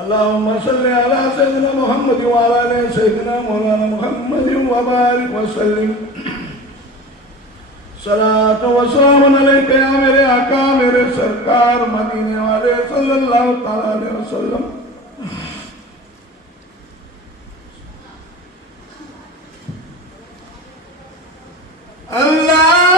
اللهم صل على سيدنا محمد وعلى آل سيدنا مولانا محمد وبارك وسلم सलात व सलाम अलैका या मेरे आका मेरे सरकार मदीने वाले सल्लल्लाहु तआला अलैहि वसल्लम। अल्लाह